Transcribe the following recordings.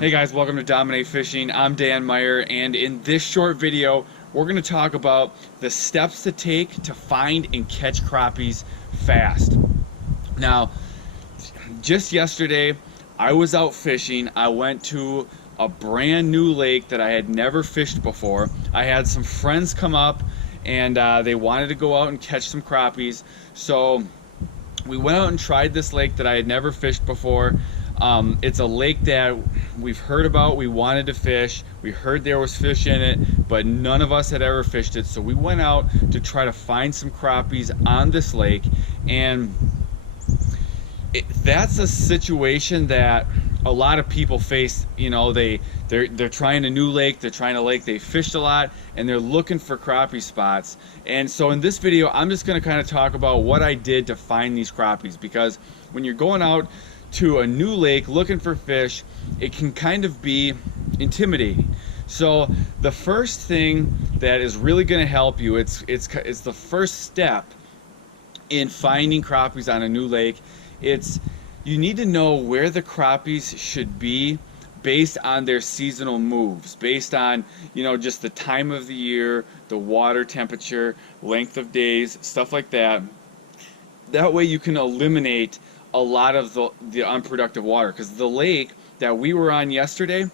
Hey guys, welcome to Dominate Fishing. I'm Dan Meyer, and in this short video, we're going to talk about the steps to take to find and catch crappies fast. Now, just yesterday, I was out fishing. I went to a brand new lake that I had never fished before. I had some friends come up, and they wanted to go out and catch some crappies. So we went out and tried this lake that I had never fished before. It's a lake that we've heard about, we wanted to fish, we heard there was fish in it, but none of us had ever fished it. So we went out to try to find some crappies on this lake, and that's a situation that a lot of people face. You know, they're trying a new lake, they're trying a lake they fished a lot, and they're looking for crappie spots. And so in this video, I'm just going to kind of talk about what I did to find these crappies, because when you're going out to a new lake looking for fish, it can kind of be intimidating. So the first thing that is really going to help you, it's the first step in finding crappies on a new lake. You need to know where the crappies should be based on their seasonal moves, based on, you know, just the time of the year, the water temperature, length of days, stuff like that. That way you can eliminate a lot of the unproductive water, because the lake that we were on yesterday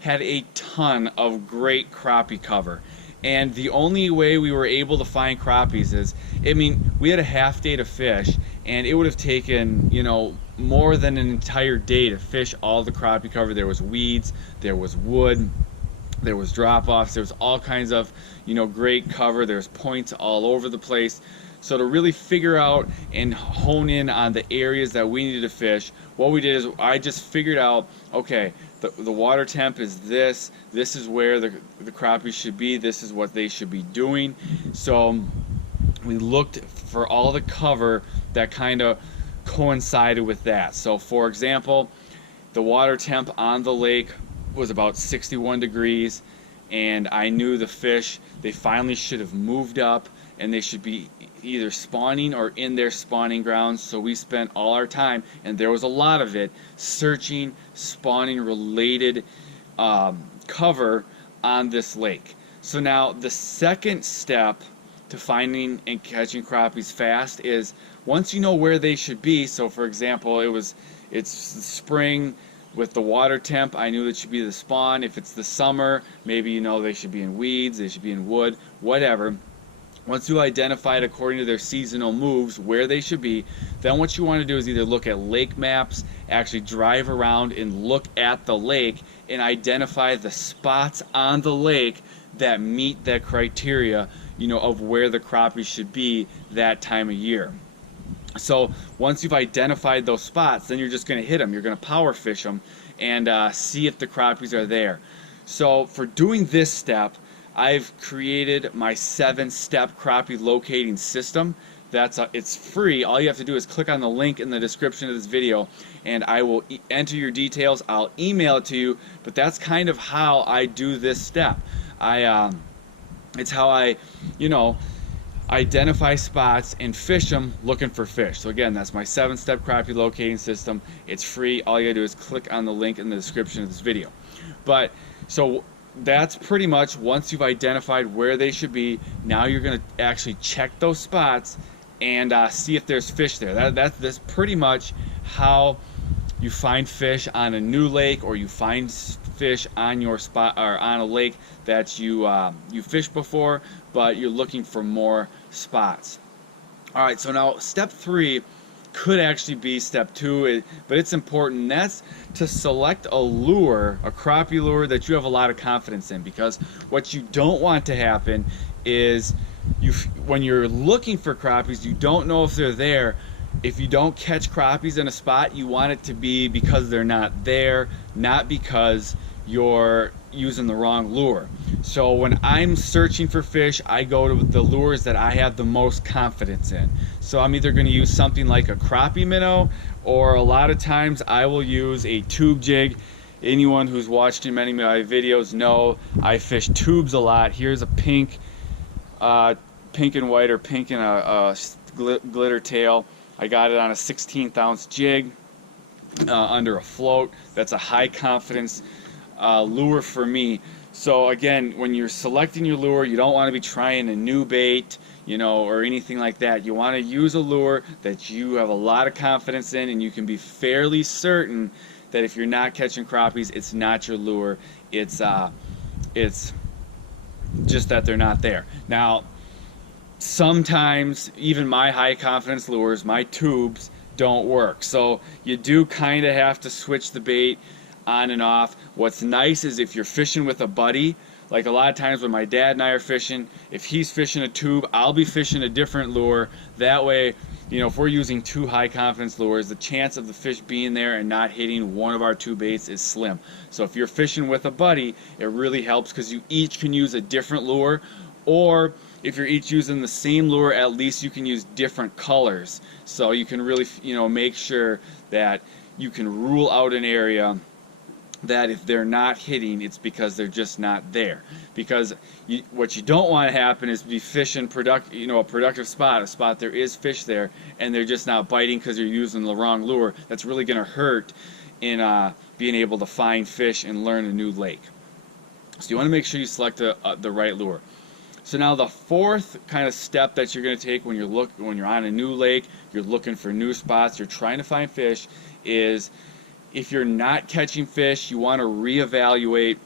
had a ton of great crappie cover. And the only way we were able to find crappies is, I mean, we had a half day to fish, and it would have taken, you know, more than an entire day to fish all the crappie cover. There was weeds, there was wood, there was drop-offs, there was all kinds of, you know, great cover. There's points all over the place. So to really figure out and hone in on the areas that we needed to fish, what we did is I just figured out, okay, the water temp is this is where the crappie should be, this is what they should be doing. So we looked for all the cover that kind of coincided with that. So for example, the water temp on the lake was about 61 degrees, and I knew the fish, they finally should have moved up, and they should be either spawning or in their spawning grounds. So we spent all our time, and there was a lot of it, searching spawning related cover on this lake. So now the second step to finding and catching crappies fast is, once you know where they should be. So for example, it's spring with the water temp, I knew it should be the spawn. If it's the summer, maybe, you know, they should be in weeds, they should be in wood, whatever. Once you identified according to their seasonal moves where they should be, then what you want to do is either look at lake maps, actually drive around and look at the lake and identify the spots on the lake that meet that criteria, you know, of where the crappies should be that time of year. So once you've identified those spots, then you're just going to hit them. You're going to power fish them and see if the crappies are there. So for doing this step, I've created my 7-step crappie locating system. It's free. All you have to do is click on the link in the description of this video, and I will enter your details. I'll email it to you, but that's kind of how I do this step. It's how I, you know, identify spots and fish them looking for fish. So again, that's my 7-step crappie locating system. It's free. All you gotta do is click on the link in the description of this video. But so that's pretty much, once you've identified where they should be, now you're going to actually check those spots and see if there's fish there. That's pretty much how you find fish on a new lake, or you find fish on your spot or on a lake that you fished before, but you're looking for more spots. All right, so now step 3 could actually be step 2, but it's important. That's to select a lure, a crappie lure that you have a lot of confidence in, because what you don't want to happen is when you're looking for crappies, you don't know if they're there. If you don't catch crappies in a spot, you want it to be because they're not there, not because you're using the wrong lure. So when I'm searching for fish, I go to the lures that I have the most confidence in. So I'm either going to use something like a crappie minnow, or a lot of times I will use a tube jig. Anyone who's watched many of my videos know I fish tubes a lot. Here's a pink and white, or pink and a glitter tail. I got it on a 16th ounce jig under a float. That's a high confidence lure for me. So again, when you're selecting your lure, you don't want to be trying a new bait, you know, or anything like that. You want to use a lure that you have a lot of confidence in, and you can be fairly certain that if you're not catching crappies, it's not your lure. It's just that they're not there. Now, sometimes even my high confidence lures, my tubes, don't work. So you do kind of have to switch the bait on and off. What's nice is if you're fishing with a buddy, like a lot of times when my dad and I are fishing, if he's fishing a tube, I'll be fishing a different lure. That way, you know, if we're using two high confidence lures, the chance of the fish being there and not hitting one of our two baits is slim. So if you're fishing with a buddy, it really helps because you each can use a different lure, or if you're each using the same lure, at least you can use different colors. So you can really, you know, make sure that you can rule out an area that if they're not hitting, it's because they're just not there. Because what you don't want to happen is be fishing a productive spot, a spot there is fish there, and they're just not biting because you're using the wrong lure. That's really going to hurt in being able to find fish and learn a new lake. So you want to make sure you select the right lure. So now the fourth kind of step that you're going to take when you're on a new lake, you're looking for new spots, you're trying to find fish, is if you're not catching fish, you want to reevaluate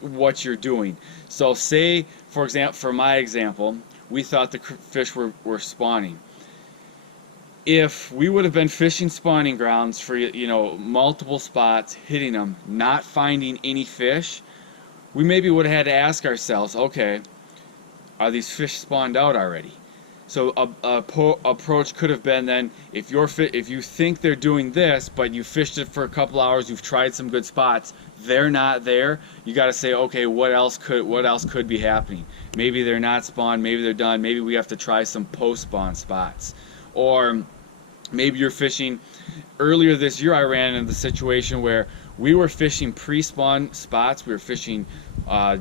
what you're doing. So say, for example, for my example, we thought the fish were spawning. If we would have been fishing spawning grounds for, you know, multiple spots, hitting them, not finding any fish, we maybe would have had to ask ourselves, okay, are these fish spawned out already? So a approach could have been then, if you think they're doing this, but you fished it for a couple hours, you've tried some good spots, they're not there. You got to say, okay, what else could be happening? Maybe they're not spawned, maybe they're done, maybe we have to try some post-spawn spots, or maybe you're fishing. Earlier this year, I ran into the situation where we were fishing pre-spawn spots. We were fishing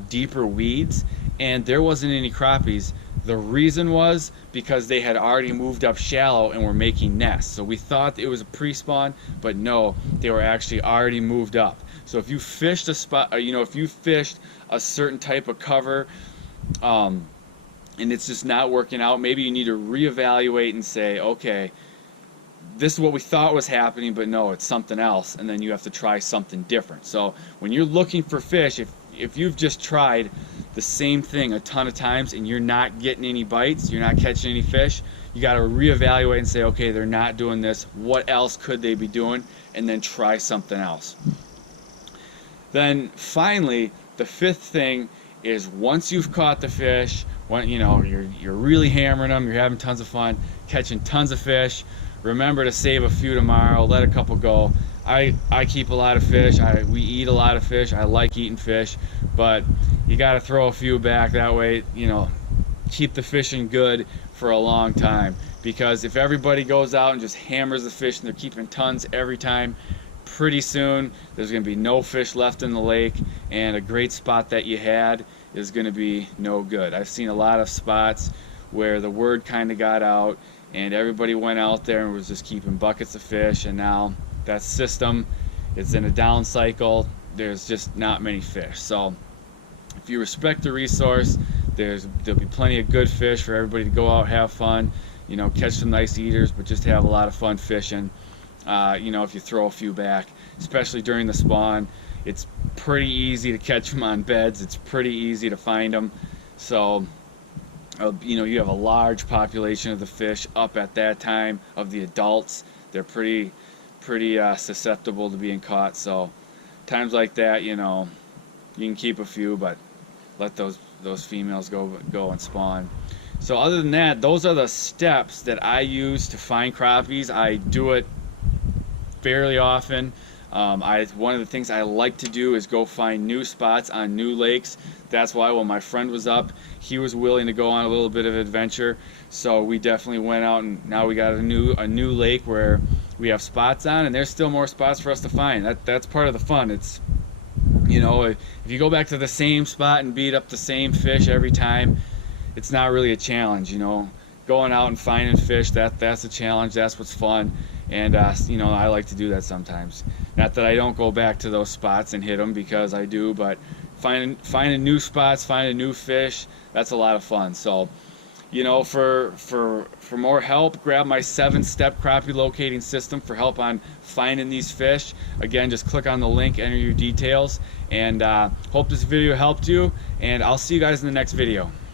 deeper weeds, and there wasn't any crappies. The reason was because they had already moved up shallow and were making nests. So we thought it was a pre-spawn, but no, they were actually already moved up. So if you fished a spot, you know, if you fished a certain type of cover, and it's just not working out, maybe you need to reevaluate and say, okay, this is what we thought was happening, but no, it's something else, and then you have to try something different. So when you're looking for fish, if you've just tried the same thing a ton of times and you're not getting any bites, you're not catching any fish, you got to reevaluate and say, okay, they're not doing this, what else could they be doing, and then try something else. Then finally, the fifth thing is, once you've caught the fish, when you know you're really hammering them, you're having tons of fun, catching tons of fish, remember to save a few tomorrow, let a couple go. I keep a lot of fish, we eat a lot of fish, I like eating fish, but you got to throw a few back, that way, you know, keep the fishing good for a long time. Because if everybody goes out and just hammers the fish and they're keeping tons every time, pretty soon there's going to be no fish left in the lake, and a great spot that you had is going to be no good. I've seen a lot of spots where the word kind of got out and everybody went out there and was just keeping buckets of fish, and now that system is in a down cycle. There's just not many fish. So if you respect the resource, there'll be plenty of good fish for everybody to go out, have fun, you know, catch some nice eaters, but just have a lot of fun fishing. You know, if you throw a few back, especially during the spawn, it's pretty easy to catch them on beds. It's pretty easy to find them. So, you know, you have a large population of the fish up at that time, of the adults. They're pretty susceptible to being caught. So times like that, you know, you can keep a few, but let those females go and spawn. So other than that, those are the steps that I use to find crappies. I do it fairly often. One of the things I like to do is go find new spots on new lakes. That's why when my friend was up, he was willing to go on a little bit of adventure. So we definitely went out, and now we got a new lake where we have spots on, and there's still more spots for us to find. That's part of the fun. It's, you know, if you go back to the same spot and beat up the same fish every time, it's not really a challenge, you know. Going out and finding fish, that's a challenge. That's what's fun. And you know, I like to do that sometimes. Not that I don't go back to those spots and hit them, because I do, but finding new spots, finding new fish, that's a lot of fun. So, you know, for more help, grab my 7-step crappie locating system for help on finding these fish. Again, just click on the link, enter your details, and hope this video helped you, and I'll see you guys in the next video.